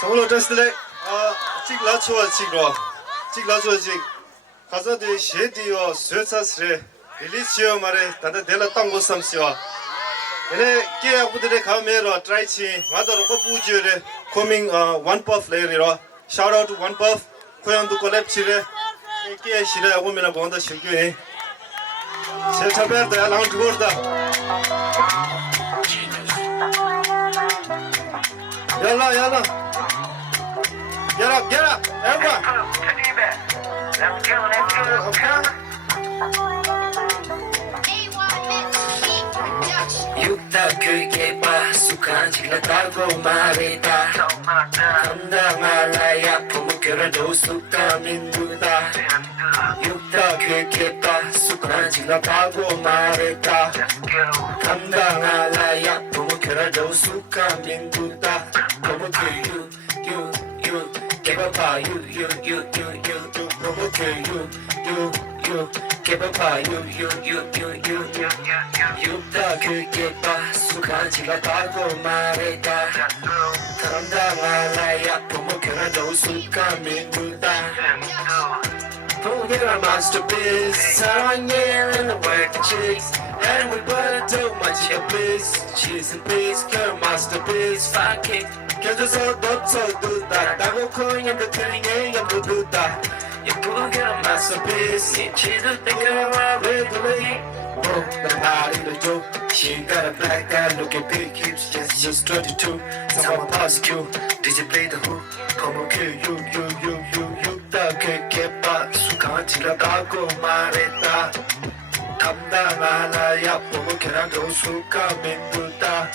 Solo just like chik la chua chik kaza de shedi yo sre release mare tanda dela tango samsiwa ene kia budere kamero try chi madoro ko pujure coming one puff layer shout out to one puff koyandu collab chire kia shira agomena bonda shigye se chaber da launch gorda yalla get up everyone 육다 그게 봐 수칸 질렀다고 말이다 감당할라야 부모결혼도 수감인두다 육다 그게 봐 수칸 질렀다고 말이다 감당할라야 부모결혼도 수감인두다 부모교 you give up you 부모교 you give up you 육다 그게 봐 수칸 질렀다고 말했다 감당할라야 부모결혼도 수감인두다 You're a masterpiece, sarangi and the working chicks, and we put too much your bliss. Cheese and peace, you're a masterpiece, fuck it. 껴줘서 놓쳐두다 나고 코인도 틀링해 염두두다 예쁘게 a masterpiece 치들 때 그와 왜 그래 나 파리를 줘 She got a black guy looking big hips just 22 Someone pass you Did you play the hook? Come on kill you 다 그렇게 봐 수강한 지나가고 말했다 감당하나야 보고 계란도 수감인두다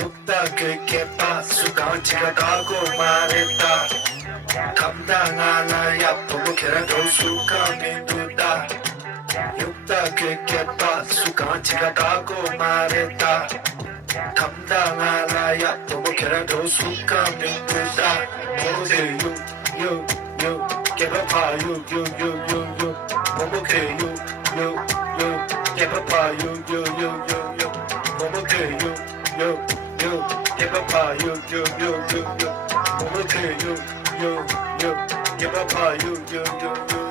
육다 그렇게 봐 수강한 지나가고 말했다 감당하나야 보고 계란도 수감인두다 육다 그렇게 봐 수강한 지나가고 말했다 감당하나야 보고 계란도 수감인두다 모두 you give up you 모모게 you give up you 모모게 you give up you 모모게 you give up you